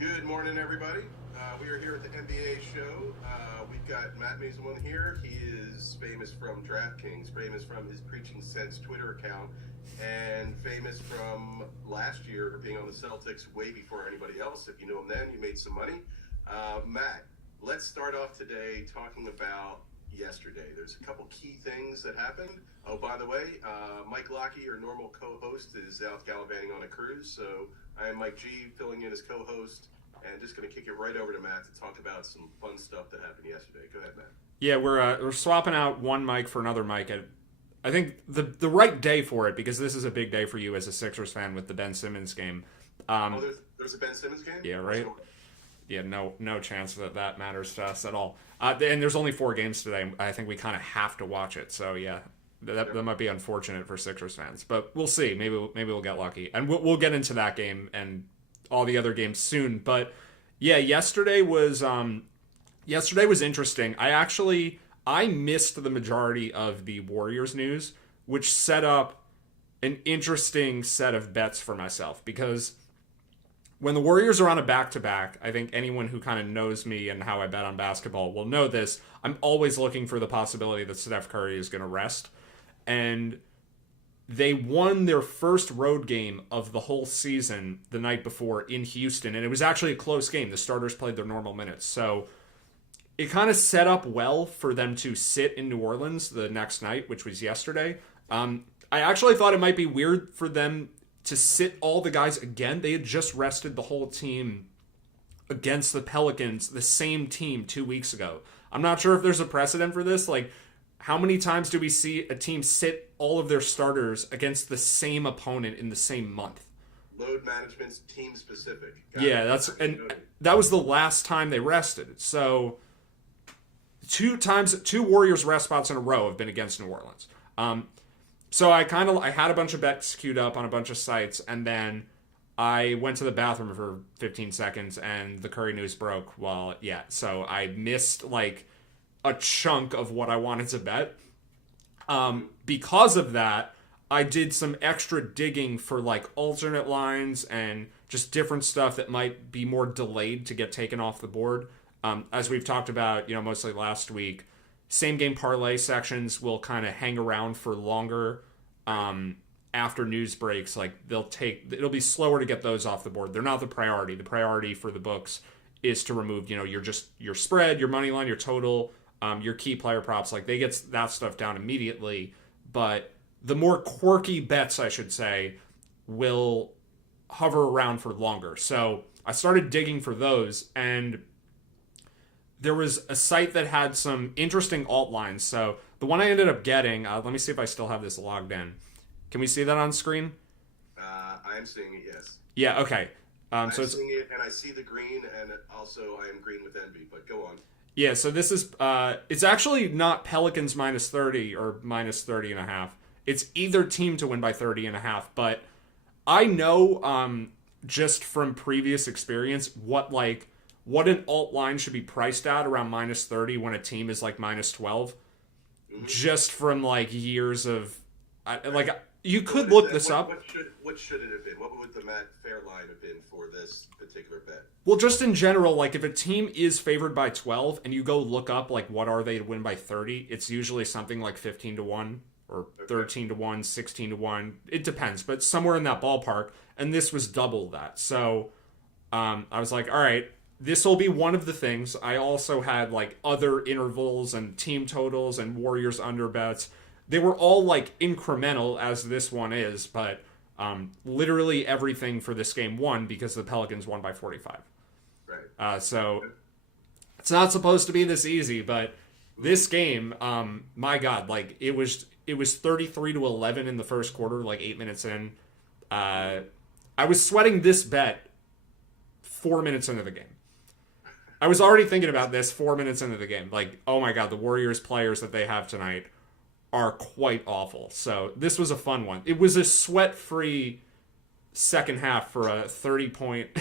Good morning, everybody. We are here at the NBA show. We've got Matt Mazelman here. He is famous from DraftKings, famous from his Preaching Sense Twitter account, and famous from last year being on the Celtics way before anybody else. If you knew him then, you made some money. Matt, let's start off today talking about yesterday. There's a couple key things that happened. Oh, by the way, Mike Lockey, your normal co-host, is out gallivanting on a cruise, so I am Mike G, filling in as co-host, and just going to kick it right over to Matt to talk about some fun stuff that happened yesterday. Go ahead, Matt. Yeah, we're swapping out one mic for another mic. I think the right day for it, because this is a big day for you as a Sixers fan with the Ben Simmons game. There's a Ben Simmons game? Yeah, right? Yeah, no chance that matters to us at all. And there's only 4 games today. I think we kind of have to watch it. So, yeah, that might be unfortunate for Sixers fans. But we'll see. Maybe we'll get lucky. And we'll get into that game and all the other games soon. But, yeah, yesterday was interesting. I missed the majority of the Warriors news, which set up an interesting set of bets for myself. Because when the Warriors are on a back-to-back, I think anyone who kind of knows me and how I bet on basketball will know this. I'm always looking for the possibility that Steph Curry is going to rest. And they won their first road game of the whole season the night before in Houston. And it was actually a close game. The starters played their normal minutes. So it kind of set up well for them to sit in New Orleans the next night, which was yesterday. I actually thought it might be weird for them to sit all the guys again. They had just rested the whole team against the Pelicans, the same team 2 weeks ago. I'm not sure if there's a precedent for this. Like, how many times do we see a team sit all of their starters against the same opponent in the same month? Load management's team specific. That was the last time they rested. So 2 Warriors rest spots in a row have been against New Orleans. So I had a bunch of bets queued up on a bunch of sites, and then I went to the bathroom for 15 seconds, and the Curry news broke. So I missed like a chunk of what I wanted to bet. Because of that, I did some extra digging for like alternate lines and just different stuff that might be more delayed to get taken off the board. As we've talked about, mostly last week, same game parlay sections will kind of hang around for longer after news breaks. Like it'll be slower to get those off the board. They're not the priority. The priority for the books is to remove, your spread, your money line, your total, your key player props. Like they get that stuff down immediately. But the more quirky bets, I should say, will hover around for longer. So I started digging for those, and there was a site that had some interesting alt lines. So the one I ended up getting, let me see if I still have this logged in. Can we see that on screen? I am seeing it, yes. Yeah, okay. I'm seeing it, and I see the green, and also I am green with envy, but go on. Yeah, so this is, it's actually not Pelicans minus 30 or minus 30.5. It's either team to win by 30.5, but I know just from previous experience what an alt line should be priced at around minus 30 when a team is like minus 12. Mm-hmm. Just from like years of you could look this up. What should it have been? What would the Matt fair line have been for this particular bet? Well, just in general, like if a team is favored by 12 and you go look up like what are they to win by 30, it's usually something like 15-1 or 13-1, 16-1. It depends, but somewhere in that ballpark. And this was double that. So I was like, all right, this will be one of the things. I also had like other intervals and team totals and Warriors under bets. They were all like incremental as this one is, but literally everything for this game won because the Pelicans won by 45. Right. So it's not supposed to be this easy, but this game, my God, like it was 33-11 in the first quarter, like 8 minutes in. I was sweating this bet 4 minutes into the game. I was already thinking about this 4 minutes into the game. Like, oh my God, the Warriors players that they have tonight are quite awful. So this was a fun one. It was a sweat-free second half for a 30-point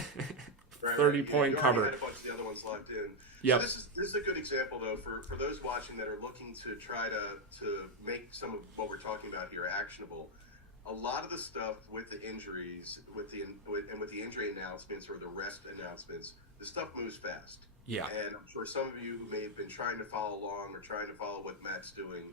point cover. Had a bunch of the other ones locked in. Yep. So this is a good example, though, for those watching that are looking to try to make some of what we're talking about here actionable. a lot of the stuff with the injuries, with the injury announcements or the rest announcements, the stuff moves fast. Yeah. And I'm sure some of you who may have been trying to follow along or trying to follow what Matt's doing,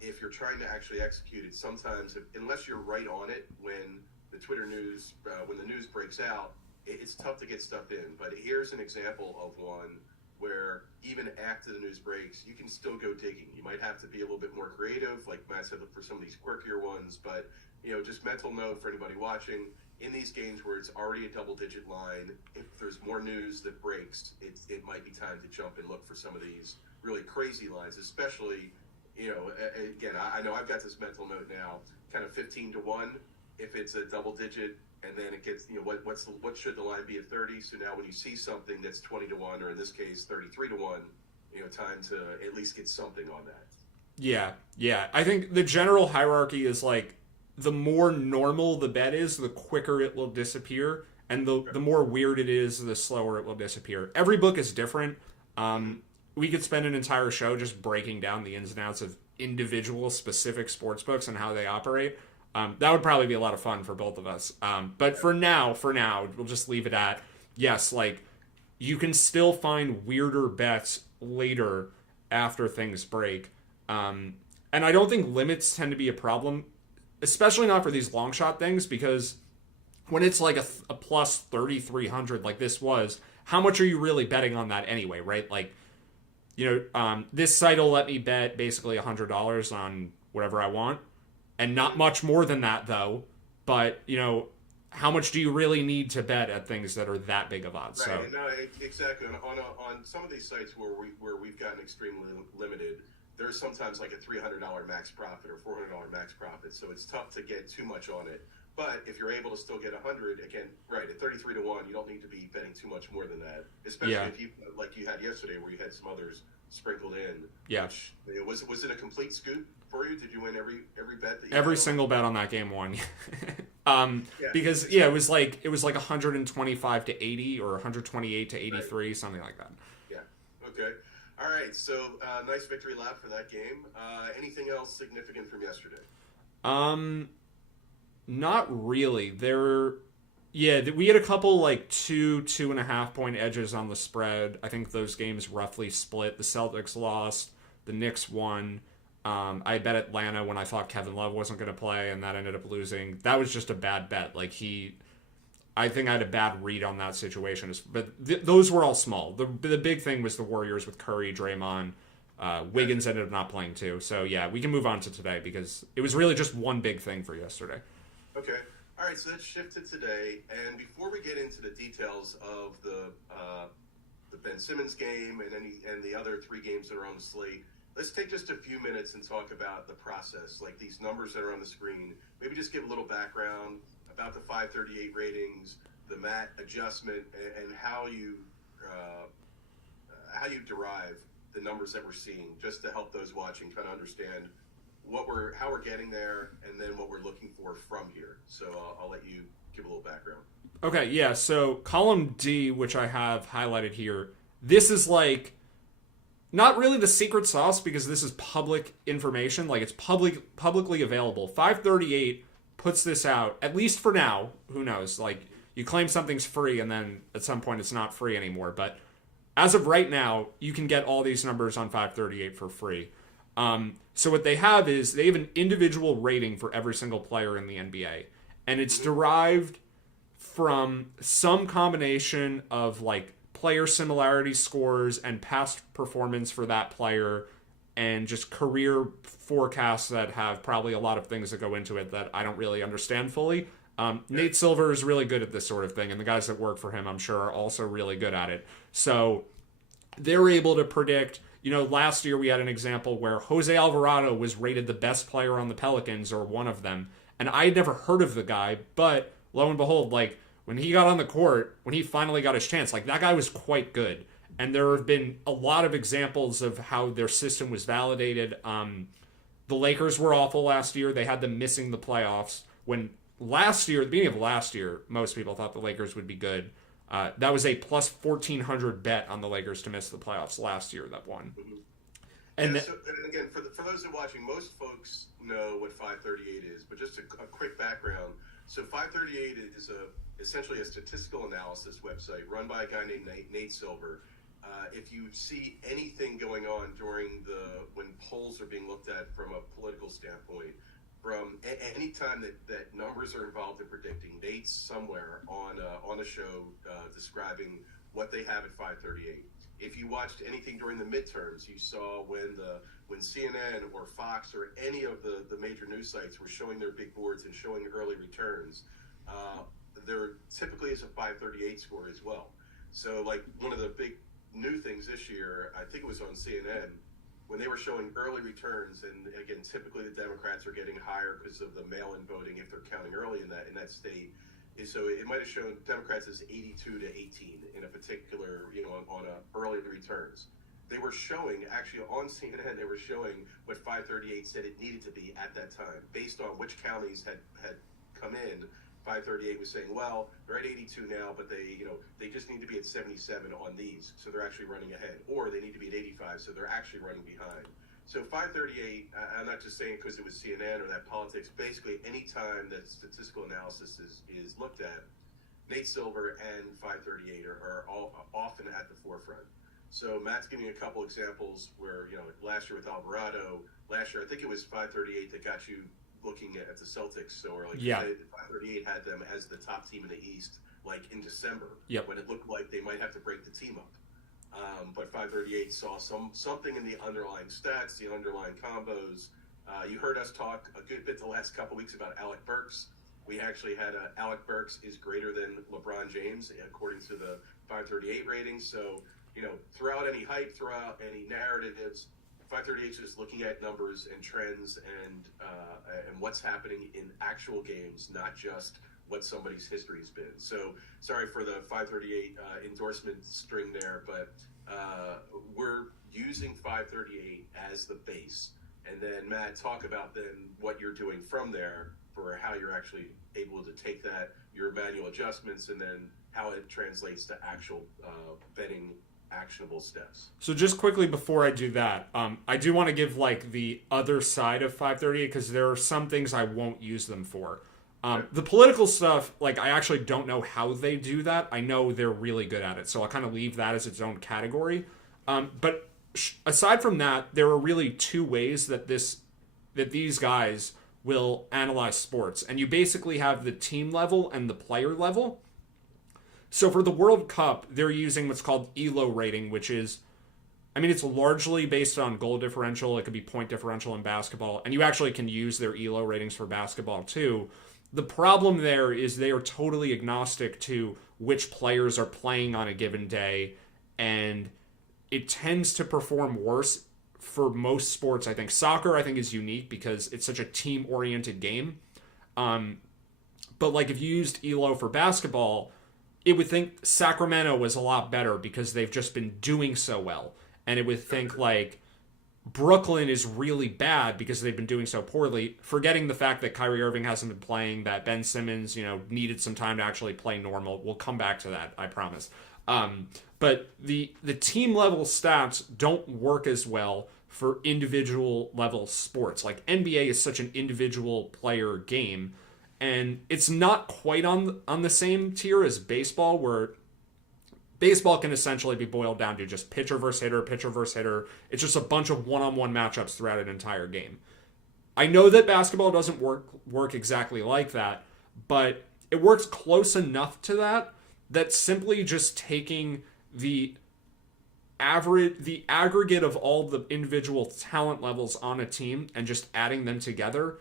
if you're trying to actually execute it, sometimes, unless you're right on it when the Twitter news, when the news breaks out, it's tough to get stuff in. But here's an example of one where even after the news breaks, you can still go digging. You might have to be a little bit more creative, like Matt said, look for some of these quirkier ones. But, just mental note for anybody watching, in these games where it's already a double-digit line, if there's more news that breaks, it might be time to jump and look for some of these really crazy lines, especially, again, I know I've got this mental note now, kind of 15-1 if it's a double-digit, and then it gets, what should the line be at 30? So now when you see something that's 20-1, or in this case 33-1, time to at least get something on that. Yeah. I think the general hierarchy is like, the more normal the bet is, the quicker it will disappear, and the more weird it is, the slower it will disappear. Every book is different. We could spend an entire show just breaking down the ins and outs of individual specific sports books and how they operate. That would probably be a lot of fun for both of us. But for now, we'll just leave it at, yes, like, you can still find weirder bets later after things break. And I don't think limits tend to be a problem, especially not for these long shot things, because when it's like a plus 3,300 like this was, how much are you really betting on that anyway, right? Like, this site will let me bet basically $100 on whatever I want, and not much more than that though. But how much do you really need to bet at things that are that big of odds? Right. So No, exactly. On some of these sites where we've gotten extremely limited, there's sometimes like a $300 max profit or $400 max profit, so it's tough to get too much on it. But if you're able to still get 100, again, right, at 33-1, you don't need to be betting too much more than that, especially if you, like you had yesterday, where you had some others sprinkled in. Yeah. Which, was it a complete scoop for you? Did you win every bet that you every had single bet on that game won? Because it was like 125 to 80 or 128 to 83, right. Something like that. Yeah. Okay. All right, so nice victory lap for that game. Anything else significant from yesterday? Not really. We had a couple like 2.5 point edges on the spread. I think those games roughly split. The Celtics lost. The Knicks won. I bet Atlanta when I thought Kevin Love wasn't going to play, and that ended up losing. That was just a bad bet. Like I think I had a bad read on that situation, but those were all small. The big thing was the Warriors with Curry, Draymond, Wiggins ended up not playing too. So yeah, we can move on to today because it was really just one big thing for yesterday. Okay, all right. So let's shift to today, and before we get into the details of the Ben Simmons game and the other 3 games that are on the slate, let's take just a few minutes and talk about the process, like these numbers that are on the screen. Maybe just give a little background about the 538 ratings, the MAT adjustment, and how you derive the numbers that we're seeing, just to help those watching kind of understand how we're getting there, and then what we're looking for from here. So I'll let you give a little background. Okay, yeah. So column D, which I have highlighted here, this is like not really the secret sauce because this is public information. Like, it's publicly available. 538 puts this out, at least for now. Who knows? Like, you claim something's free and then at some point it's not free anymore. But as of right now, you can get all these numbers on 538 for free. So what they have is they have an individual rating for every single player in the NBA. And it's derived from some combination of like player similarity scores and past performance for that player and just career forecasts that have probably a lot of things that go into it that I don't really understand fully. Nate Silver is really good at this sort of thing, and the guys that work for him, I'm sure, are also really good at it. So they're able to predict, last year we had an example where Jose Alvarado was rated the best player on the Pelicans, or one of them, and I had never heard of the guy, but lo and behold, like, when he got on the court, when he finally got his chance, like, that guy was quite good. And there have been a lot of examples of how their system was validated. The Lakers were awful last year. They had them missing the playoffs. When last year, at the beginning of last year, most people thought the Lakers would be good. That was a plus 1,400 bet on the Lakers to miss the playoffs last year that won. And So, and again, for those that are watching, most folks know what 538 is, but just a quick background. So 538 is essentially a statistical analysis website run by a guy named Nate Silver. If you see anything going on during when polls are being looked at from a political standpoint, from any time that numbers are involved in predicting, Nate's somewhere on a show describing what they have at 538. If you watched anything during the midterms, you saw when CNN or Fox or any of the major news sites were showing their big boards and showing early returns, there typically is a 538 score as well. So like one of the big new things this year, I think it was on CNN, when they were showing early returns, and again, typically the Democrats are getting higher because of the mail-in voting if they're counting early in that state. So it might have shown Democrats as 82 to 18 in a particular, on early returns. They were showing, actually on CNN, they were showing what 538 said it needed to be at that time, based on which counties had come in. 538 was saying, well, they're at 82 now, but they just need to be at 77 on these, so they're actually running ahead. Or they need to be at 85, so they're actually running behind. So 538, I'm not just saying because it was CNN or that politics, basically any time that statistical analysis is looked at, Nate Silver and 538 are all often at the forefront. So Matt's giving a couple examples where, last year with Alvarado, I think it was 538 that got you looking at the Celtics. So, 538 had them as the top team in the East, like in December, when it looked like they might have to break the team up. But 538 saw something in the underlying stats, the underlying combos. You heard us talk a good bit the last couple weeks about Alec Burks. We actually had Alec Burks is greater than LeBron James, according to the 538 ratings. So, throughout any hype, throughout any narratives, 538 is just looking at numbers and trends and what's happening in actual games, not just what somebody's history has been. So sorry for the 538 endorsement string there, but we're using 538 as the base. And then Matt, talk about then what you're doing from there for how you're actually able to take that, your manual adjustments, and then how it translates to actual betting actionable steps. So just quickly before I do that, I do want to give like the other side of 538 because there are some things I won't use them for. The political stuff, like I actually don't know how they do that. I know they're really good at it, so I'll kind of leave that as its own category. But aside from that, there are really two ways that these guys will analyze sports, and you basically have the team level and the player level. So for the World Cup, they're using what's called ELO rating, which is, it's largely based on goal differential. It could be point differential in basketball, and you actually can use their ELO ratings for basketball too. The problem there is they are totally agnostic to which players are playing on a given day, and it tends to perform worse for most sports. I think soccer, is unique because it's such a team-oriented game. But like if you used ELO for basketball, it would think Sacramento was a lot better because they've just been doing so well. And it would think like Brooklyn is really bad because they've been doing so poorly, forgetting the fact that Kyrie Irving hasn't been playing, that Ben Simmons, needed some time to actually play normal. We'll come back to that, I promise. But the team level stats don't work as well for individual level sports. Like NBA is such an individual player game, and it's not quite on the same tier as baseball, where baseball can essentially be boiled down to just pitcher versus hitter, pitcher versus hitter. It's just a bunch of one-on-one matchups throughout an entire game. I know that basketball doesn't work exactly like that, but it works close enough to that simply just taking the aggregate of all the individual talent levels on a team and just adding them together,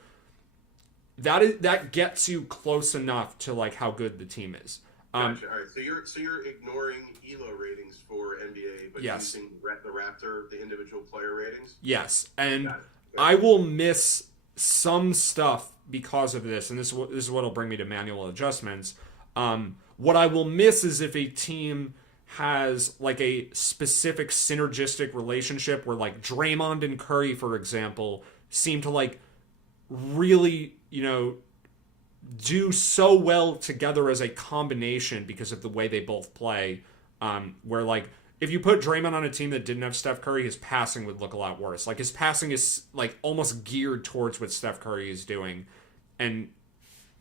that gets you close enough to like how good the team is. Gotcha. All right. So you're ignoring ELO ratings for NBA, but yes, using the Raptor, the individual player ratings. Yes, and I will miss some stuff because of this, and this is what'll bring me to manual adjustments. What I will miss is if a team has like a specific synergistic relationship where like Draymond and Curry, for example, seem to like really, do so well together as a combination because of the way they both play, where like if you put Draymond on a team that didn't have Steph Curry, his passing would look a lot worse. Like, his passing is, like, almost geared towards what Steph Curry is doing. And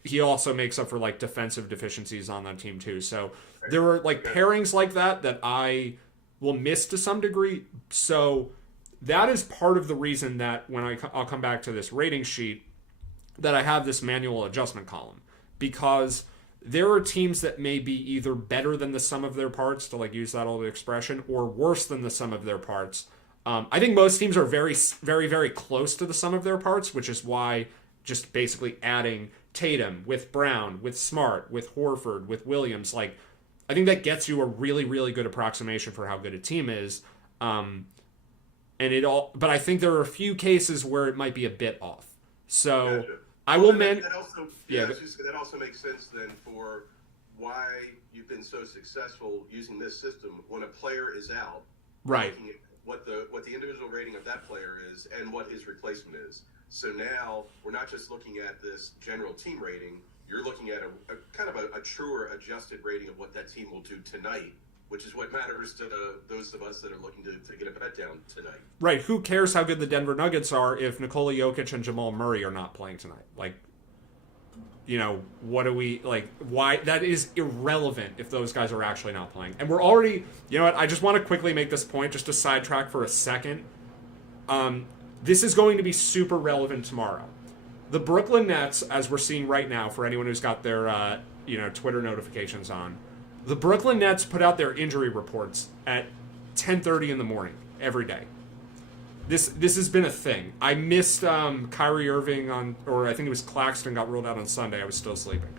he also makes up for, like, defensive deficiencies on that team, too. So there are, like, pairings like that I will miss to some degree. So that is part of the reason that when I'll come back to this rating sheet, that I have this manual adjustment column. Because there are teams that may be either better than the sum of their parts, to like use that old expression, or worse than the sum of their parts. I think most teams are very, very, very close to the sum of their parts, which is why just basically adding Tatum with Brown, with Smart, with Horford, with Williams, like, I think that gets you a really, really good approximation for how good a team is. But I think there are a few cases where it might be a bit off. So Gotcha. I will that also makes sense then for why you've been so successful using this system when a player is out. Right. Looking at what the individual rating of that player is and what his replacement is. So now we're not just looking at this general team rating. You're looking at a kind of a truer adjusted rating of what that team will do tonight, which is what matters to those of us that are looking to get a bet down tonight. Right. Who cares how good the Denver Nuggets are if Nikola Jokic and Jamal Murray are not playing tonight? Like, what do we, like, why? That is irrelevant if those guys are actually not playing. And we're already, you know what, I just want to quickly make this point, just to sidetrack for a second. This is going to be super relevant tomorrow. The Brooklyn Nets, as we're seeing right now, for anyone who's got their, Twitter notifications on, the Brooklyn Nets put out their injury reports at 10:30 in the morning every day. This has been a thing. I missed Kyrie Irving or I think it was Claxton got ruled out on Sunday. I was still sleeping.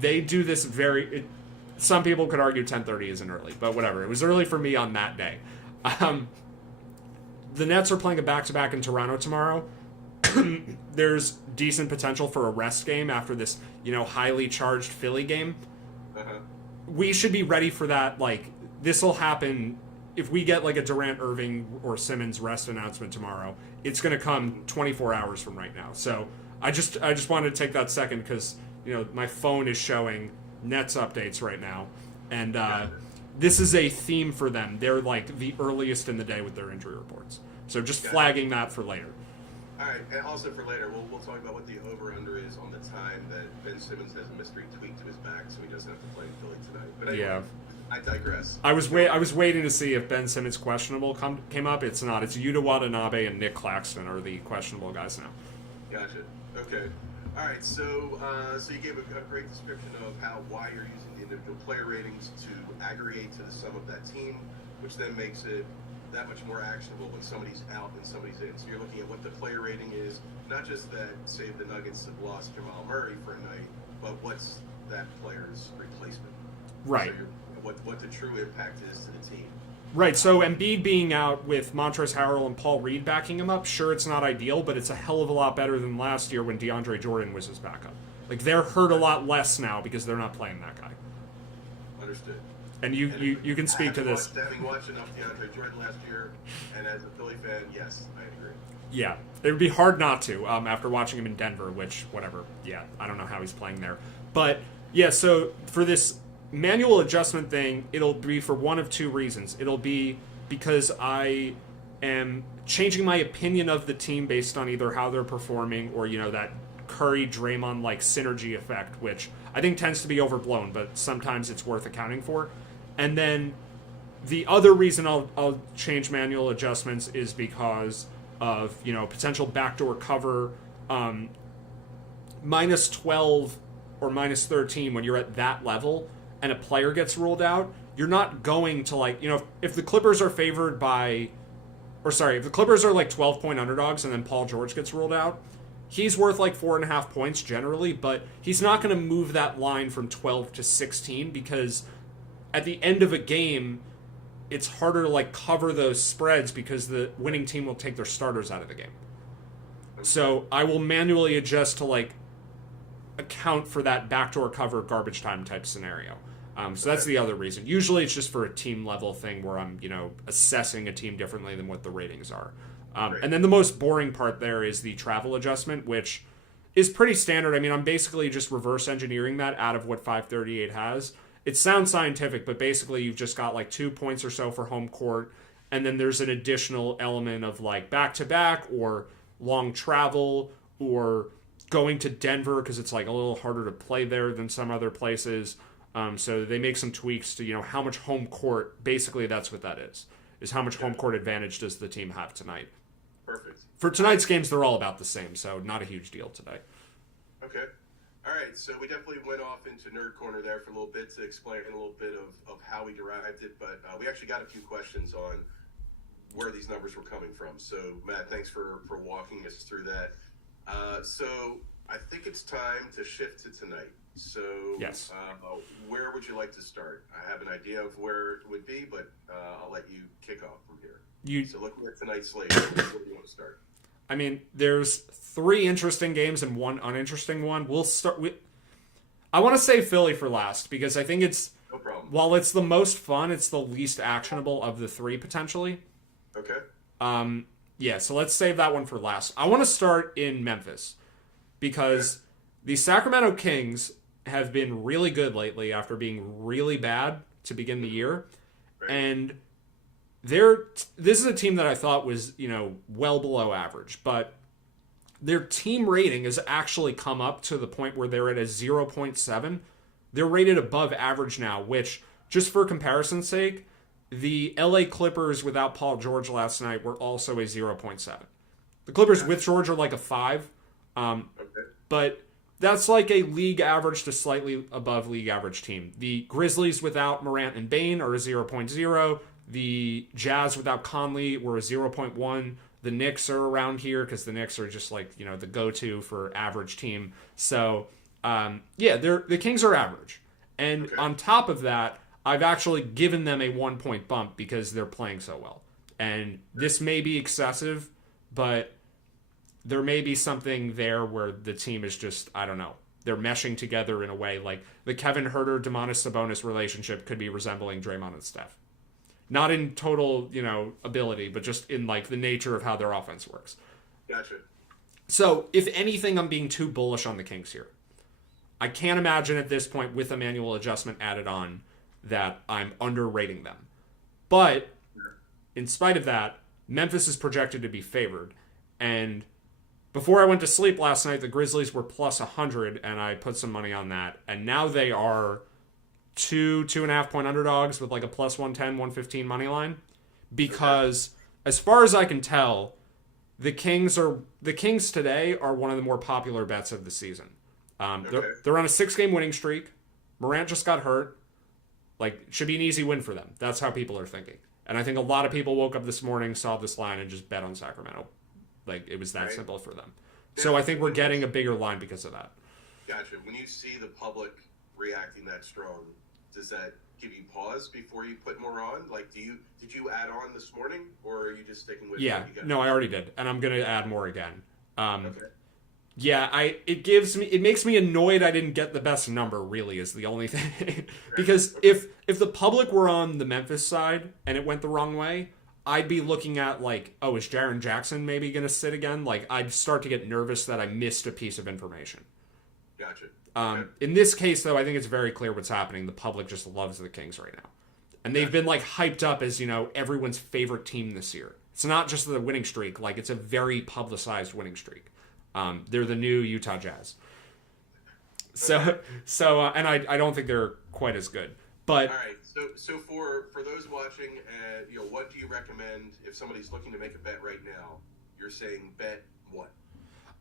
They do this some people could argue 10:30 isn't early, but whatever. It was early for me on that day. The Nets are playing a back-to-back in Toronto tomorrow. There's decent potential for a rest game after this, highly charged Philly game. Uh-huh. We should be ready for that. Like, this will happen if we get like a Durant, Irving, or Simmons rest announcement tomorrow. It's going to come 24 hours from right now. So I just wanted to take that second because my phone is showing Nets updates right now, and this is a theme for them. They're like the earliest in the day with their injury reports. So just flagging that for later. All right, and also for later, we'll talk about what the over-under is on the time that Ben Simmons has a mystery tweak to his back, so he doesn't have to play in Philly tonight. But anyway, yeah, I digress. I was waiting to see if Ben Simmons questionable came up. It's not. It's Yuta Watanabe and Nick Claxton are the questionable guys now. Gotcha. Okay. All right. So you gave a great description of why you're using the individual player ratings to aggregate to the sum of that team, which then makes it that much more actionable when somebody's out and somebody's in. So you're looking at what the player rating is, not just that, say, the Nuggets have lost Jamal Murray for a night, but what's that player's replacement. Right. So what the true impact is to the team. Right, so Embiid being out with Montrezl Harrell and Paul Reed backing him up, sure, it's not ideal, but it's a hell of a lot better than last year when DeAndre Jordan was his backup. Like, they're hurt a lot less now because they're not playing that guy. Understood. And you can speak to this. Having watched enough DeAndre Jordan last year, and as a Philly fan, yes, I agree. Yeah, it would be hard not to after watching him in Denver, which, whatever. Yeah, I don't know how he's playing there. But, yeah, so for this manual adjustment thing, it'll be for one of two reasons. It'll be because I am changing my opinion of the team based on either how they're performing or, that Curry-Draymond-like synergy effect, which I think tends to be overblown, but sometimes it's worth accounting for. And then the other reason I'll change manual adjustments is because of, potential backdoor cover, minus 12 or minus 13 when you're at that level and a player gets ruled out, you're not going to if the Clippers are favored by, if the Clippers are 12-point underdogs and then Paul George gets ruled out, he's worth 4.5 points generally, but he's not going to move that line from 12 to 16 because at the end of a game, it's harder to cover those spreads because the winning team will take their starters out of the game. So I will manually adjust to account for that backdoor cover garbage time type scenario. So that's the other reason. Usually it's just for a team level thing where I'm, assessing a team differently than what the ratings are. And then the most boring part there is the travel adjustment, which is pretty standard. I mean, I'm basically just reverse engineering that out of what 538 has. it sounds scientific, but basically you've just got like 2 points or so for home court, and then there's an additional element of like back-to-back or long travel or going to Denver because it's like a little harder to play there than some other places. So they make some tweaks to, how much home court, basically that's what that is how much home court advantage does the team have tonight. Perfect. For tonight's games, they're all about the same, so not a huge deal today. Okay. All right, so we definitely went off into Nerd Corner there for a little bit to explain a little bit of how we derived it, but we actually got a few questions on where these numbers were coming from. So, Matt, thanks for walking us through that. So I think it's time to shift to tonight. So yes. Where would you like to start? I have an idea of where it would be, but I'll let you kick off from here. So looking at tonight's slate, where do you want to start? I mean, there's 3 interesting games and 1 uninteresting one. We'll start with... I want to say Philly for last because I think it's... No problem. While it's the most fun, it's the least actionable of the 3 potentially. Okay. Yeah, so let's save that one for last. I want to start in Memphis because the Sacramento Kings have been really good lately after being really bad to begin the year. Right. And this is a team that I thought was, well below average, but their team rating has actually come up to the point where they're at a 0.7. They're rated above average now, which, just for comparison's sake, the LA Clippers without Paul George last night were also a 0.7. The Clippers with George are like a 5, but that's like a league average to slightly above league average team. The Grizzlies without Morant and Bane are a 0.0. The Jazz without Conley were a 0.1. The Knicks are around here because the Knicks are just like, the go-to for average team. So, the Kings are average. And on top of that, I've actually given them a 1-point bump because they're playing so well. And this may be excessive, but there may be something there where the team is just, I don't know, they're meshing together in a way like the Kevin Huerter, Domantas Sabonis relationship could be resembling Draymond and Steph. Not in total, ability, but just in like the nature of how their offense works. Gotcha. So, if anything, I'm being too bullish on the Kings here. I can't imagine at this point with a manual adjustment added on that I'm underrating them. But in spite of that, Memphis is projected to be favored. And before I went to sleep last night, the Grizzlies were plus 100, and I put some money on that. And now they are 2.5 point underdogs with like a plus 110, 115 money line. Because as far as I can tell, the Kings today are one of the more popular bets of the season. They're on a 6-game winning streak. Morant just got hurt. Like, should be an easy win for them. That's how people are thinking. And I think a lot of people woke up this morning, saw this line, and just bet on Sacramento. Like, it was that simple for them. So I think we're getting a bigger line because of that. Gotcha. When you see the public reacting that strong, does that give you pause before you put more on? Like, did you add on this morning, or are you just sticking with what you got? No, I already did, and I'm going to add more again. Okay. Yeah, it makes me annoyed I didn't get the best number, really, is the only thing. Because if the public were on the Memphis side and it went the wrong way, I'd be looking at like, oh, is Jaren Jackson maybe going to sit again? Like, I'd start to get nervous that I missed a piece of information. Gotcha. In this case, though, I think it's very clear what's happening. The public just loves the Kings right now. And they've been like hyped up as, everyone's favorite team this year. It's not just the winning streak. Like, it's a very publicized winning streak. They're the new Utah Jazz. So, and I don't think they're quite as good. But all right. So for those watching, what do you recommend if somebody's looking to make a bet right now? You're saying bet what?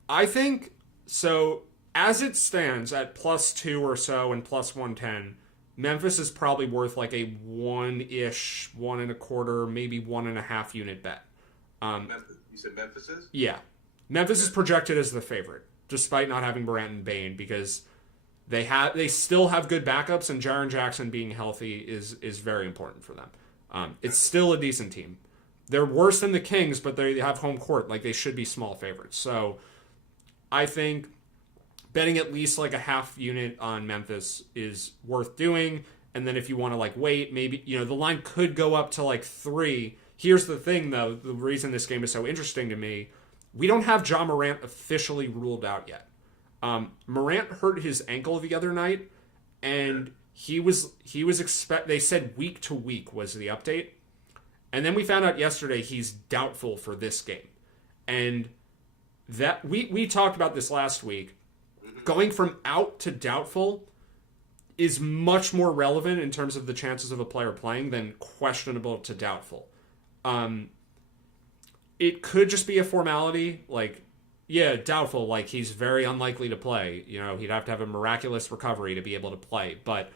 I think so. As it stands at +2 or so and plus 110, Memphis is probably worth like a 1-ish, 1.25, maybe 1.5 unit bet. You said Memphis is? Yeah. Memphis is projected as the favorite, despite not having Morant and Bane, because they still have good backups, and Jaren Jackson being healthy is very important for them. It's still a decent team. They're worse than the Kings, but they have home court. Like, they should be small favorites. So I think betting at least like a half unit on Memphis is worth doing. And then if you want to like wait, maybe, the line could go up to like 3. Here's the thing, though. The reason this game is so interesting to me, we don't have Ja Morant officially ruled out yet. Morant hurt his ankle the other night, and They said week to week was the update. And then we found out yesterday he's doubtful for this game. And that we talked about this last week. Going from out to doubtful is much more relevant in terms of the chances of a player playing than questionable to doubtful. It could just be a formality, like, yeah, doubtful, like he's very unlikely to play. You know, he'd have to have a miraculous recovery to be able to play. But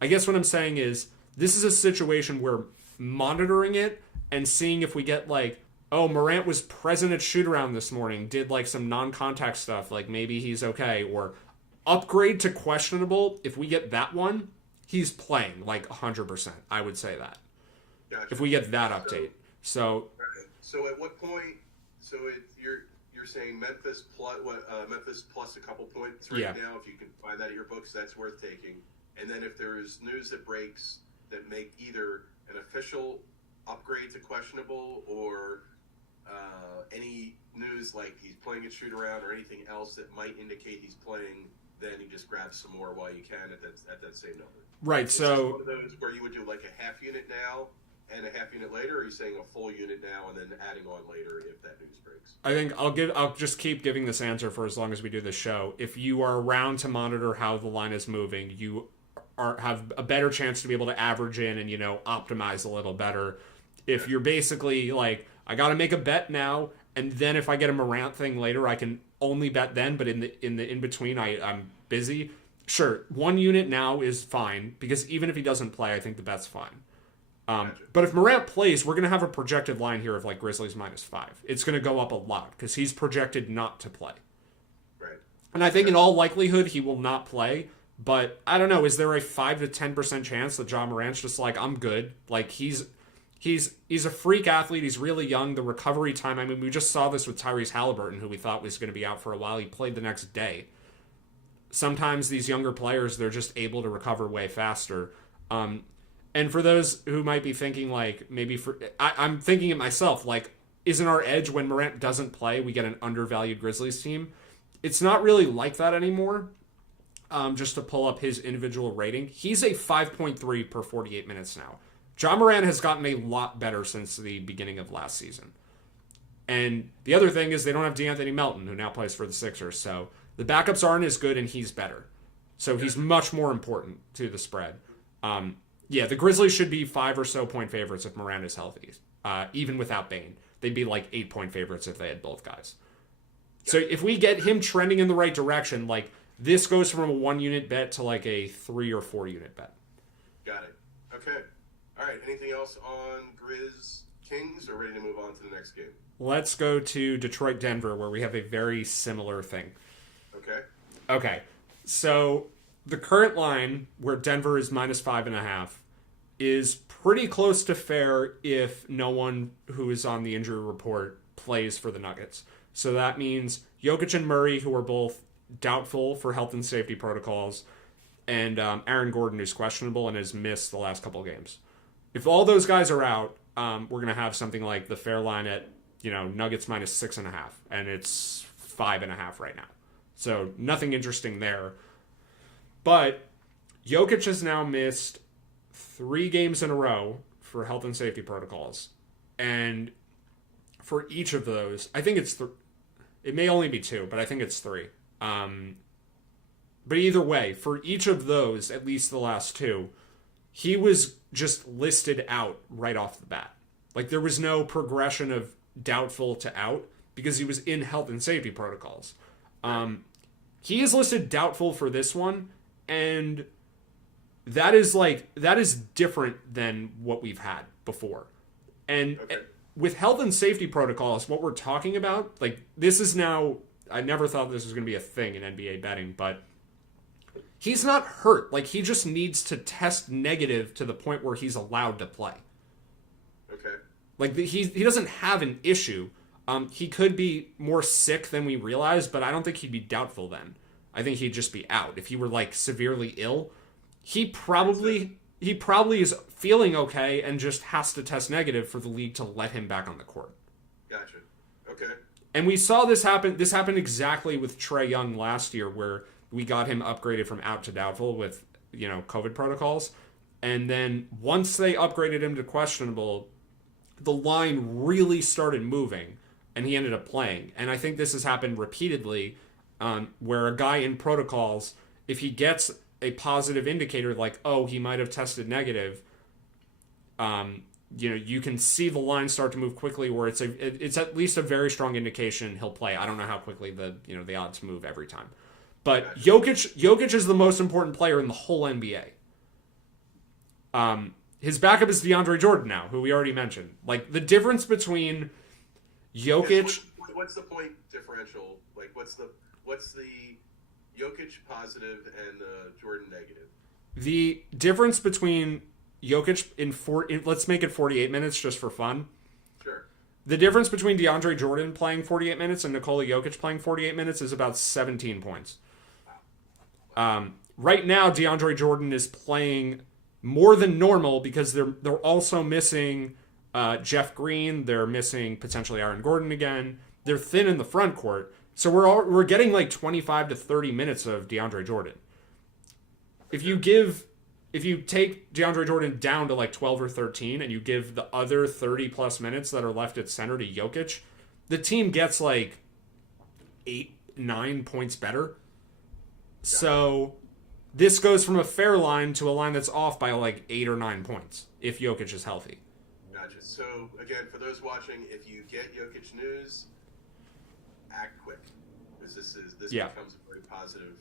I guess what I'm saying is this is a situation where monitoring it and seeing if we get like, oh, Morant was present at shoot-around this morning, did like some non-contact stuff, like maybe he's okay, or upgrade to questionable, if we get that one, he's playing like 100%. I would say that. Gotcha. If we get that update. So at what point, you're saying Memphis plus a couple points right now, if you can find that in your books, that's worth taking. And then if there's news that breaks that make either an official upgrade to questionable or any news like he's playing at shoot around or anything else that might indicate he's playing, then you just grab some more while you can at that same number. Right. Is so this one of those where you would do like a half unit now and a half unit later, or are you saying a full unit now and then adding on later if that news breaks? I think I'll just keep giving this answer for as long as we do this show. If you are around to monitor how the line is moving, you have a better chance to be able to average in and, optimize a little better. If you're basically like, I got to make a bet now, and then if I get a Morant thing later, I can only bet then, but in the in between, I'm busy. Sure, 1 unit now is fine, because even if he doesn't play, I think the bet's fine. But if Morant plays, we're going to have a projected line here of like Grizzlies -5. It's going to go up a lot, because he's projected not to play. Right. And I think in all likelihood, he will not play. But I don't know, is there a 5 to 10% chance that Ja Morant's just like, I'm good? Like, he's a freak athlete. He's really young. The recovery time, I mean, we just saw this with Tyrese Halliburton, who we thought was going to be out for a while. He played the next day. Sometimes these younger players, they're just able to recover way faster. And for those who might be thinking, like, I'm thinking it myself, like, isn't our edge when Morant doesn't play, we get an undervalued Grizzlies team? It's not really like that anymore. Just to pull up his individual rating, he's a 5.3 per 48 minutes now. Ja Morant has gotten a lot better since the beginning of last season. And the other thing is they don't have DeAnthony Melton, who now plays for the Sixers. So the backups aren't as good, and he's better. So he's much more important to the spread. The Grizzlies should be 5 or so point favorites if Morant is healthy, even without Bane. They'd be like 8 point favorites if they had both guys. So if we get him trending in the right direction, like, this goes from a 1 unit bet to like a 3 or 4 unit bet. Got it. Okay. All right. Anything else on Grizz Kings, or ready to move on to the next game? Let's go to Detroit Denver, where we have a very similar thing. Okay. So the current line, where Denver is -5.5, is pretty close to fair if no one who is on the injury report plays for the Nuggets. So that means Jokic and Murray, who are both doubtful for health and safety protocols, and Aaron Gordon, who's questionable and has missed the last couple of games. If all those guys are out, we're going to have something like the fair line at, Nuggets -6.5, and it's 5.5 right now. So nothing interesting there. But Jokic has now missed 3 games in a row for health and safety protocols. And for each of those, I think it's it may only be 2, but I think it's 3. But either way, for each of those, at least the last 2, he was just listed out right off the bat. Like, there was no progression of doubtful to out because he was in health and safety protocols. He is listed doubtful for this one, and that is different than what we've had before. And with health and safety protocols, what we're talking about, like, this is now, I never thought this was going to be a thing in NBA betting, but he's not hurt. Like, he just needs to test negative to the point where he's allowed to play. Okay. Like, he doesn't have an issue. He could be more sick than we realize, but I don't think he'd be doubtful then. I think he'd just be out. If he were, like, severely ill, he probably is feeling okay and just has to test negative for the league to let him back on the court. Gotcha. Okay. And we saw this happen. This happened exactly with Trae Young last year, where we got him upgraded from out to doubtful with COVID protocols. And then once they upgraded him to questionable, the line really started moving, and he ended up playing. And I think this has happened repeatedly, where a guy in protocols, if he gets a positive indicator like, oh, he might have tested negative, you can see the line start to move quickly, where it's at least a very strong indication he'll play. I don't know how quickly the odds move every time, but Jokic is the most important player in the whole NBA. His backup is DeAndre Jordan now, who we already mentioned. Like, the difference between Jokic. What's the point differential? Like, what's the Jokic positive and Jordan negative? The difference between Jokic let's make it 48 minutes just for fun. Sure. The difference between DeAndre Jordan playing 48 minutes and Nikola Jokic playing 48 minutes is about 17 points. Wow. Right now, DeAndre Jordan is playing more than normal because they're also missing Jeff Green. They're missing potentially Aaron Gordon again. They're thin in the front court. So we're getting like 25 to 30 minutes of DeAndre Jordan. If you take DeAndre Jordan down to like 12 or 13 and you give the other 30 plus minutes that are left at center to Jokic, the team gets like 8-9 points better. So this goes from a fair line to a line that's off by like 8 or 9 points if Jokic is healthy. Gotcha. So again, for those watching, if you get Jokic news, act quick, because this becomes a very positive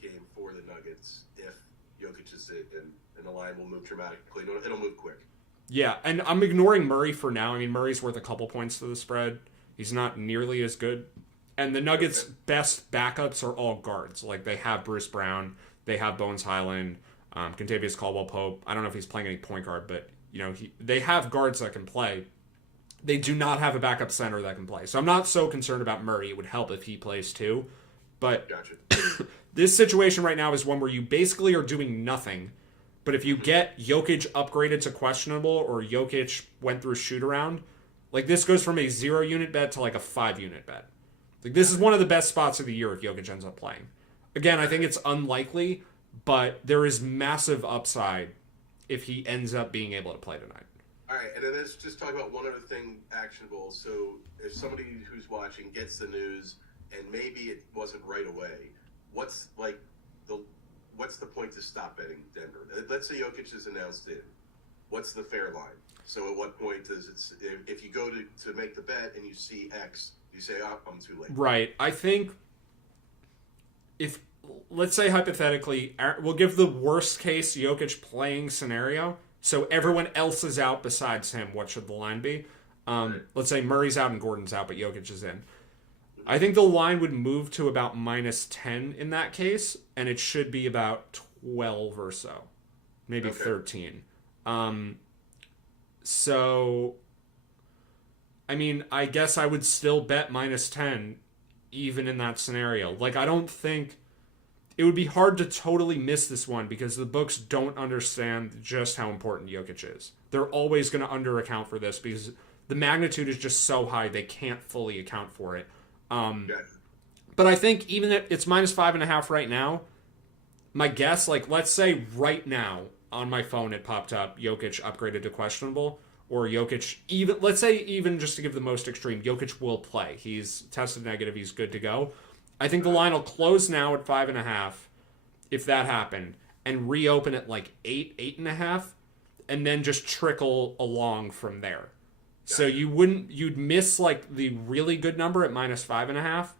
game for the Nuggets if Jokic is it, and the line will move dramatically. It'll move quick. Yeah, and I'm ignoring Murray for now. I mean, Murray's worth a couple points to the spread. He's not nearly as good. And the Nuggets' best backups are all guards. Like, they have Bruce Brown, they have Bones Highland, Kentavious Caldwell-Pope. I don't know if he's playing any point guard, but they have guards that can play. They do not have a backup center that can play. So I'm not so concerned about Murray. It would help if he plays too. But gotcha. This situation right now is one where you basically are doing nothing. But if you get Jokic upgraded to questionable or Jokic went through shoot around, like, this goes from a 0-unit bet to like a 5-unit bet. Like, this is one of the best spots of the year if Jokic ends up playing. Again, I think it's unlikely, but there is massive upside if he ends up being able to play tonight. All right, and then let's just talk about one other thing actionable. So if somebody who's watching gets the news and maybe it wasn't right away, what's the point to stop betting Denver? Let's say Jokic is announced in. What's the fair line? So at what point does it, if you go to make the bet and you see X, you say, oh, I'm too late. Right. I think if, let's say hypothetically, we'll give the worst case Jokic playing scenario. So everyone else is out besides him. What should the line be? Let's say Murray's out and Gordon's out, but Jokic is in. I think the line would move to about -10 in that case, and it should be about 12 or so. Maybe 13. So, I mean, I guess I would still bet -10 even in that scenario. Like, I don't think it would be hard to totally miss this one because the books don't understand just how important Jokic is. They're always going to under-account for this because the magnitude is just so high they can't fully account for it. But I think even if it's -5.5 right now, my guess, like, let's say right now on my phone it popped up Jokic upgraded to questionable, or Jokic, even let's say even just to give the most extreme, Jokic will play. He's tested negative. He's good to go. I think the line will close now at 5.5 if that happened, and reopen at like 8.5, and then just trickle along from there. So you'd miss like the really good number at -5.5,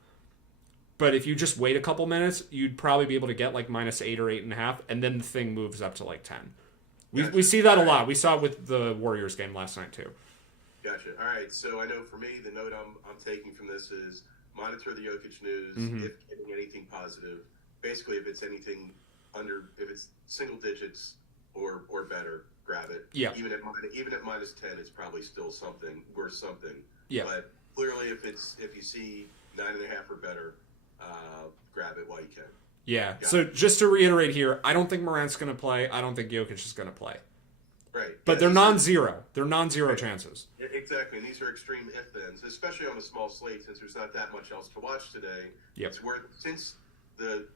but if you just wait a couple minutes, you'd probably be able to get like -8 or 8.5, and then the thing moves up to like 10. We see that a lot. We saw it with the Warriors game last night too. Gotcha. All right. So I know for me, the note I'm taking from this is monitor the Jokic news. If getting anything positive, basically if it's anything if it's single digits or better, grab it. Yeah. Even at -10, it's probably still worth something. Yeah. But clearly, if you see 9.5 or better, grab it while you can. Yeah. So just to reiterate here, I don't think Morant's going to play. I don't think Jokic is going to play. Right. But they're non-zero. They're non-zero chances. Exactly. And these are extreme if-thens, especially on a small slate since there's not that much else to watch today. Yep. It's worth, since the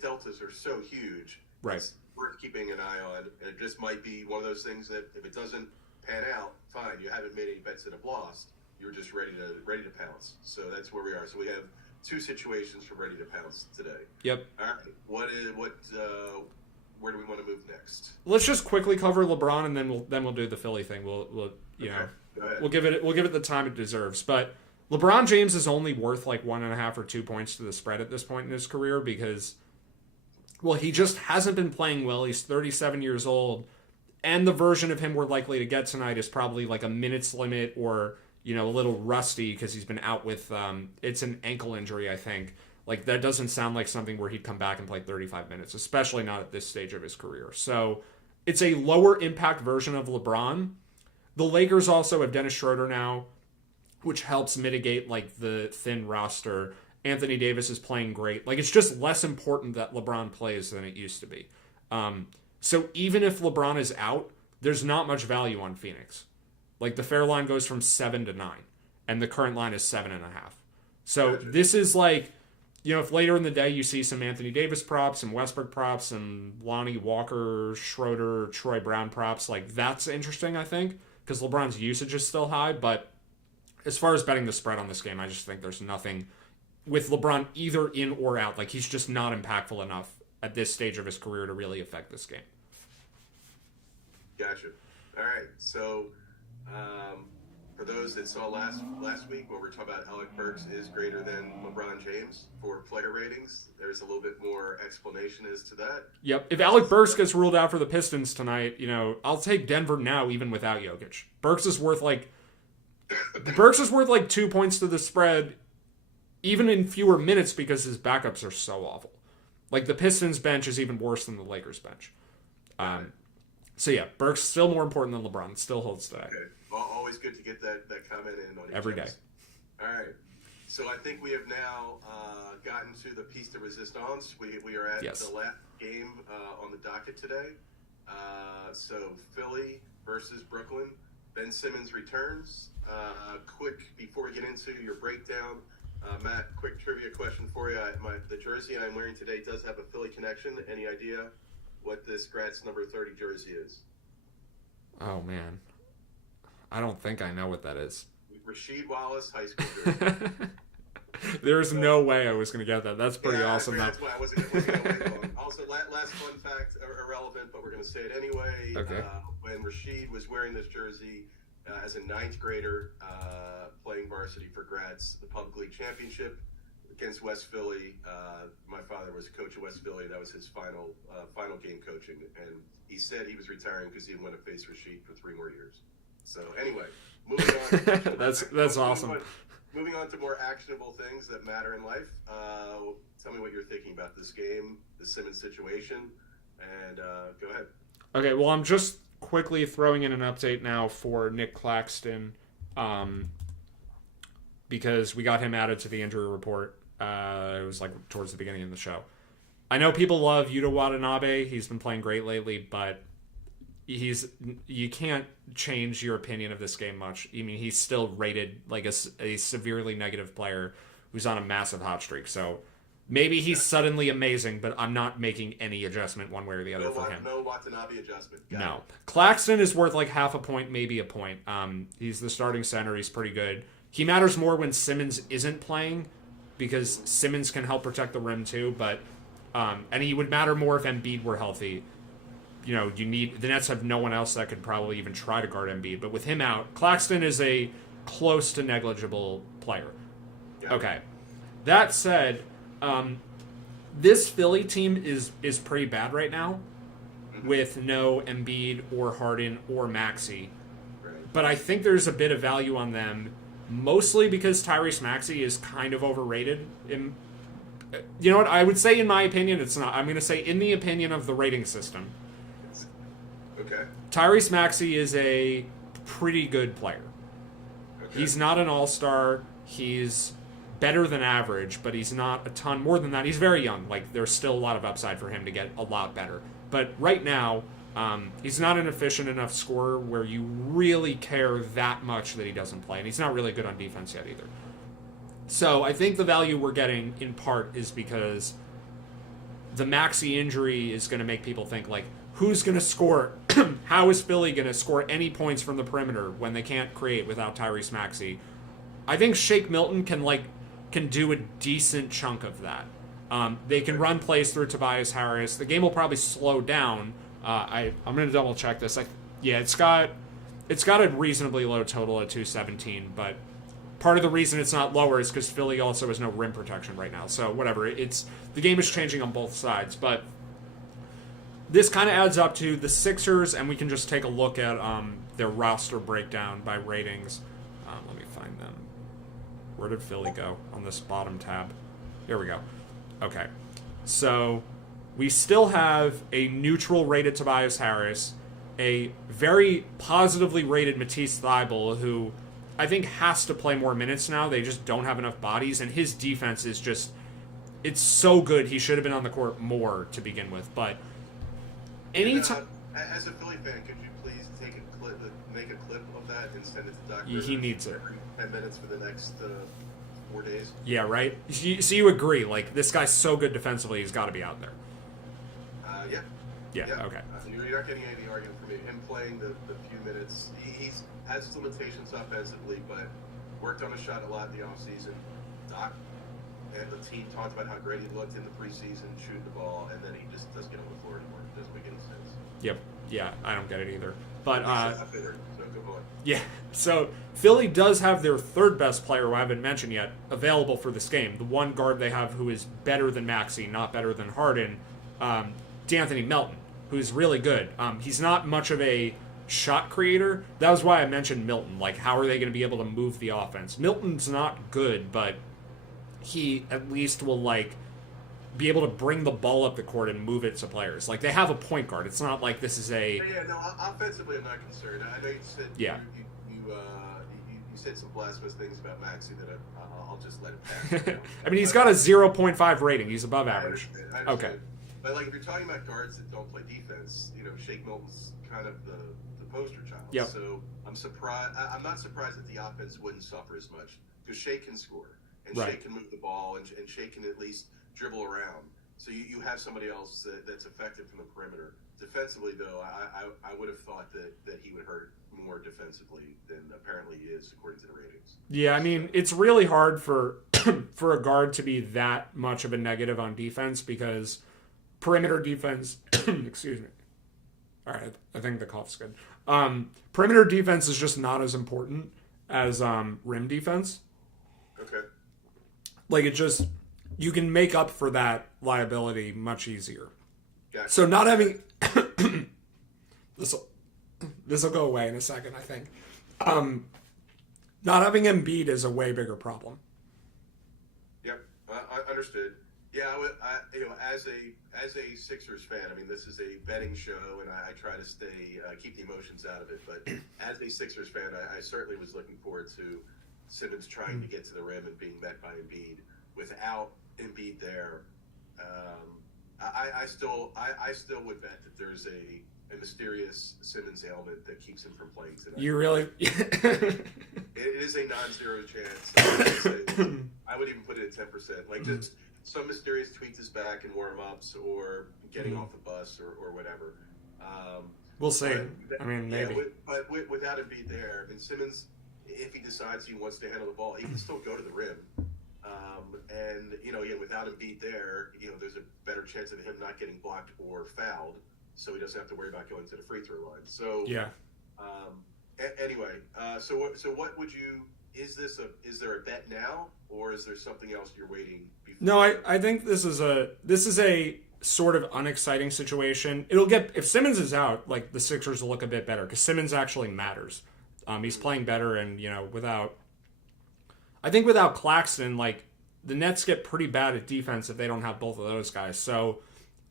deltas are so huge, Right. It's worth keeping an eye on, and it just might be one of those things that if it doesn't pan out, fine. You haven't made any bets that have lost. You're just ready to pounce. So that's where we are. So we have two situations for ready to pounce today. Yep. All right. Where do we want to move next? Let's just quickly cover LeBron, and then we'll do the Philly thing. We'll give it the time it deserves. But LeBron James is only worth like 1.5 or 2 points to the spread at this point in his career because, well, he just hasn't been playing well. He's 37 years old, and the version of him we're likely to get tonight is probably like a minutes limit or a little rusty because he's been out with it's an ankle injury, I think. Like, that doesn't sound like something where he'd come back and play 35 minutes, especially not at this stage of his career. So it's a lower impact version of LeBron. The Lakers also have Dennis Schroeder now, which helps mitigate like the thin roster. Anthony Davis is playing great. Like, it's just less important that LeBron plays than it used to be. So even if LeBron is out, there's not much value on Phoenix. Like, the fair line goes from 7 to 9, and the current line is 7.5. So this is like, if later in the day you see some Anthony Davis props, some Westbrook props, and Lonnie Walker, Schroeder, Troy Brown props, like, that's interesting, I think, because LeBron's usage is still high. But as far as betting the spread on this game, I just think there's nothing with LeBron either in or out. Like, he's just not impactful enough at this stage of his career to really affect this game. Gotcha. All right. So, for those that saw last week when we were talking about Alec Burks is greater than LeBron James for player ratings, there's a little bit more explanation as to that. Yep. If Alec Burks gets ruled out for the Pistons tonight, I'll take Denver now even without Jokic. Burks is worth like 2 points to the spread even in fewer minutes because his backups are so awful. Like, the Pistons bench is even worse than the Lakers bench. So yeah, Burks still more important than LeBron. It still holds today. Okay. Well, always good to get that comment in on each every day. All right. So I think we have now gotten to the piece de resistance. We are at the last game on the docket today. So Philly versus Brooklyn. Ben Simmons returns. Quick, before we get into your breakdown, Matt, quick trivia question for you. The jersey I'm wearing today does have a Philly connection. Any idea what this Gratz number 30 jersey is? Oh, man. I don't think I know what that is. Rasheed Wallace high school jersey. There's no way I was going to get that. That's pretty awesome. That's why I wasn't going to wait long. Also, last fun fact, irrelevant, but we're going to say it anyway. Okay. When Rasheed was wearing this jersey as a 9th grader playing varsity for Gratz, the Public League Championship against West Philly, my father was coach of West Philly. That was his final game coaching, and he said he was retiring because he didn't want to face Rasheed for 3 more years. So anyway, moving on. that's awesome. Moving on to more actionable things that matter in life. Tell me what you're thinking about this game, the Simmons situation, and go ahead. Okay, well, I'm just quickly throwing in an update now for Nick Claxton because we got him added to the injury report. It was like towards the beginning of the show. I know people love Yuta Watanabe. He's been playing great lately, but you can't change your opinion of this game much. I mean, he's still rated like a severely negative player who's on a massive hot streak. So maybe he's suddenly amazing, but I'm not making any adjustment one way or the other for him. No Watanabe adjustment. No. Claxton is worth like half a point, maybe a point. He's the starting center. He's pretty good. He matters more when Simmons isn't playing because Simmons can help protect the rim too. But and he would matter more if Embiid were healthy. The Nets have no one else that could probably even try to guard Embiid. But with him out, Claxton is a close to negligible player. Yeah. Okay. That said, this Philly team is pretty bad right now with no Embiid or Harden or Maxey. Right. But I think there's a bit of value on them, mostly because Tyrese Maxey is kind of overrated. You know what? I would say in my opinion, it's not. I'm going to say in the opinion of the rating system. Okay. Tyrese Maxey is a pretty good player. Okay. He's not an all-star. He's better than average, but he's not a ton more than that. He's very young. Like, there's still a lot of upside for him to get a lot better. But right now, he's not an efficient enough scorer where you really care that much that he doesn't play. And he's not really good on defense yet either. So I think the value we're getting in part is because the Maxey injury is going to make people think, like, who's going to score? How is Philly going to score any points from the perimeter when they can't create without Tyrese Maxey? I think Shake Milton can do a decent chunk of that. They can run plays through Tobias Harris. The game will probably slow down. I'm going to double check this. It's got a reasonably low total at 217, but part of the reason it's not lower is because Philly also has no rim protection right now. So whatever, the game is changing on both sides. But this kind of adds up to the Sixers, and we can just take a look at their roster breakdown by ratings. Let me find them. Where did Philly go on this bottom tab? Here we go. Okay, so we still have a neutral rated Tobias Harris, a very positively rated Matisse Thybulle, who I think has to play more minutes now. They just don't have enough bodies, and his defense is just, it's so good. He should have been on the court more to begin with, but anytime... as a Philly fan, could you please make a clip of that and send it to Doc He needs it. Every 10 minutes for the next 4 days? Yeah, right? So you agree, like, this guy's so good defensively, he's got to be out there. Yeah, okay. You're not getting any argument from me. Him playing the few minutes, he has his limitations offensively, but worked on a shot a lot in the offseason. Doc and the team talked about how great he looked in the preseason shooting the ball, and then he just doesn't get on the floor anymore. It doesn't make any sense. Yep. Yeah, I don't get it either. But so go on. Yeah, so Philly does have their third best player, who I haven't mentioned yet, available for this game. The one guard they have who is better than Maxey, not better than Harden, D'Anthony Melton, who's really good. He's not much of a shot creator. That was why I mentioned Milton. Like, how are they going to be able to move the offense? Milton's not good, but he at least will, like, be able to bring the ball up the court and move it to players. Like, they have a point guard. It's not like this is a... Offensively, I'm not concerned. I know you said you said some blasphemous things about Maxey that I'll just let it pass. I mean, he's got a 0.5 rating. He's above average. I understand. Okay. But, like, if you're talking about guards that don't play defense, Shake Milton's kind of the poster child. Yep. So I'm surprised. I'm not surprised that the offense wouldn't suffer as much, because Shake can score, and Shake can move the ball, and Shake can at least dribble around. So you have somebody else that's effective from the perimeter. Defensively, though, I would have thought that he would hurt more defensively than apparently he is, according to the ratings. Yeah, I mean, it's really hard for for a guard to be that much of a negative on defense, because perimeter defense... excuse me. All right, I think the cough's good. Perimeter defense is just not as important as rim defense. Okay. Like, it just... You can make up for that liability much easier. Gotcha. So not having... This will go away in a second, I think. Not having Embiid is a way bigger problem. Yep, I understood. Yeah, as a Sixers fan, I mean, this is a betting show, and I try to keep the emotions out of it. But as a Sixers fan, I certainly was looking forward to Simmons trying to get to the rim and being met by Embiid. Without Embiid there, I still would bet that there's a mysterious Simmons ailment that keeps him from playing tonight. You really? It is a non-zero chance. I would even put it at 10%. Like, just some mysterious tweaks his back in warm-ups, or getting off the bus, or whatever. We'll see. I mean, maybe. But without Embiid there, and Simmons, if he decides he wants to handle the ball, he can still go to the rim. And again, without Embiid there, there's a better chance of him not getting blocked or fouled, so he doesn't have to worry about going to the free throw line. So yeah. Anyway, so what would you? Is there a bet now, or is there something else you're waiting? No, I think this is a sort of unexciting situation. If Simmons is out, like, the Sixers will look a bit better, because Simmons actually matters. He's playing better, and without Claxton, like, the Nets get pretty bad at defense if they don't have both of those guys. So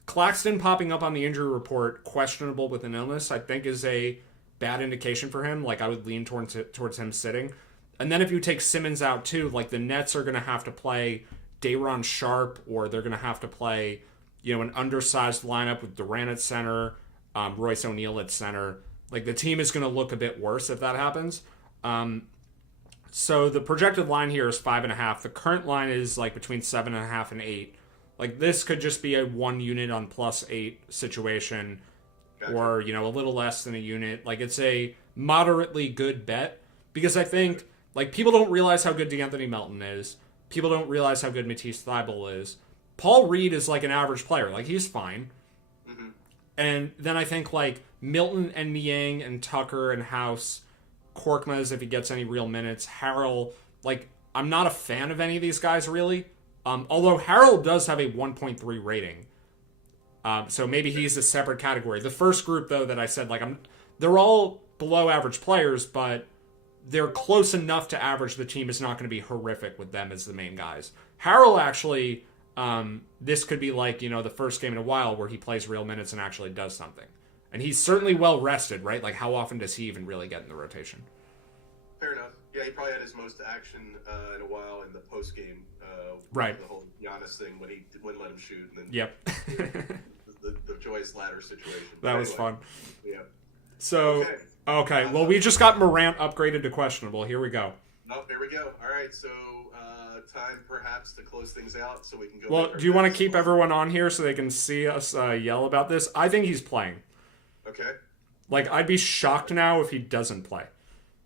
Claxton popping up on the injury report, questionable with an illness, I think is a bad indication for him. Like, I would lean towards him sitting. And then if you take Simmons out too, like, the Nets are going to have to play Day'Ron Sharp, or they're going to have to play, an undersized lineup with Durant at center, Royce O'Neal at center. Like, the team is going to look a bit worse if that happens. So the projected line here is 5.5. The current line is, like, between 7.5 and 8. Like, this could just be a 1 unit on +8 situation, Gotcha. or, a little less than a unit. Like, it's a moderately good bet, because I think, like, people don't realize how good DeAnthony Melton is. People don't realize how good Matisse Thybulle is. Paul Reed is, like, an average player. Like, he's fine. Mm-hmm. And then I think, like, Milton and Niang and Tucker and House, Korkmaz, if he gets any real minutes, Harrell, like, I'm not a fan of any of these guys, really. Although Harrell does have a 1.3 rating. So maybe he's a separate category. The first group, though, that I said, like, they're all below average players, but they're close enough to average. The team is not going to be horrific with them as the main guys. Harrell, actually, this could be like, the first game in a while where he plays real minutes and actually does something. And he's certainly well rested, right? Like, how often does he even really get in the rotation? Fair enough. Yeah, he probably had his most action in a while in the post game. Right. The whole Giannis thing when he wouldn't let him shoot, and then yep. the Joyce ladder situation. That was fun. Yeah. So okay. Well, we just got Morant upgraded to questionable. Here we go. Oh, there we go. All right. So time perhaps to close things out so we can go. Well, do you want to keep everyone on here so they can see us yell about this? I think he's playing. Okay. Like, I'd be shocked now if he doesn't play.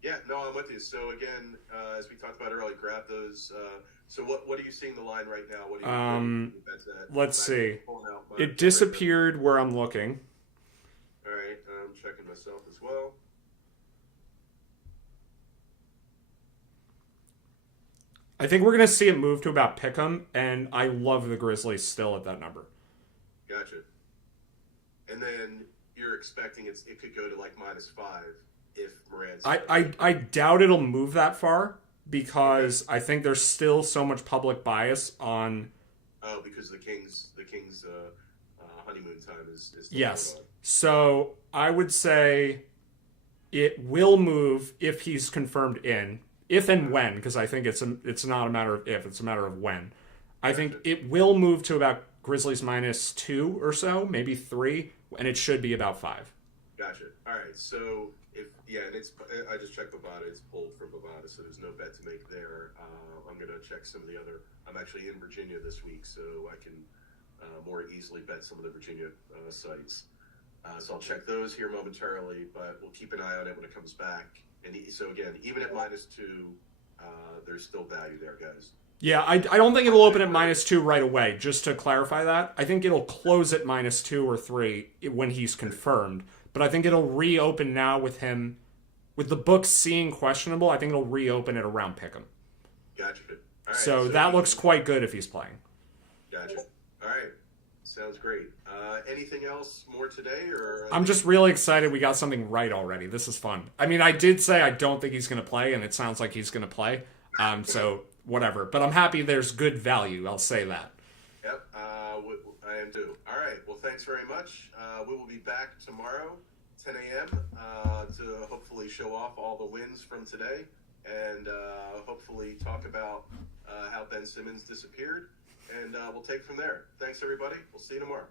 Yeah, no, I'm with you. So again, as we talked about earlier, grab those. So what are you seeing the line right now? What are you let's see. It disappeared where I'm looking. All right, I'm checking myself as well. I think we're going to see it move to about Pick'em, and I love the Grizzlies still at that number. Gotcha. And then you're expecting it could go to like -5 if Morant's... I doubt it'll move that far, because I think there's still so much public bias on... Oh, because the Kings honeymoon time is still yes. going on. So I would say it will move if he's confirmed in. If and when, because I think it's not a matter of if, it's a matter of when. I think it will move to about Grizzlies -2 or so, maybe 3, and it should be about 5. Gotcha. All right. So and I just checked Bovada. It's pulled from Bovada, so there's no bet to make there. I'm gonna check some of the other. I'm actually in Virginia this week, so I can more easily bet some of the Virginia sites. So I'll check those here momentarily, but we'll keep an eye on it when it comes back. And so again, even at -2, there's still value there, guys. Yeah, I don't think it'll open at -2 right away, just to clarify that. I think it'll close at -2 or 3 when he's confirmed. But I think it'll reopen now with him, with the books seeing questionable. I think it'll reopen it around Pick'em. Gotcha. All right, so that looks quite good if he's playing. Gotcha. All right. Sounds great. Anything else more today? Or I'm just really excited we got something right already. This is fun. I mean, I did say I don't think he's going to play, and it sounds like he's going to play. So whatever. But I'm happy there's good value. I'll say that. Yep. I am too. All right. Well, thanks very much. We will be back tomorrow, 10 a.m., to hopefully show off all the wins from today and hopefully talk about how Ben Simmons disappeared. And we'll take it from there. Thanks, everybody. We'll see you tomorrow.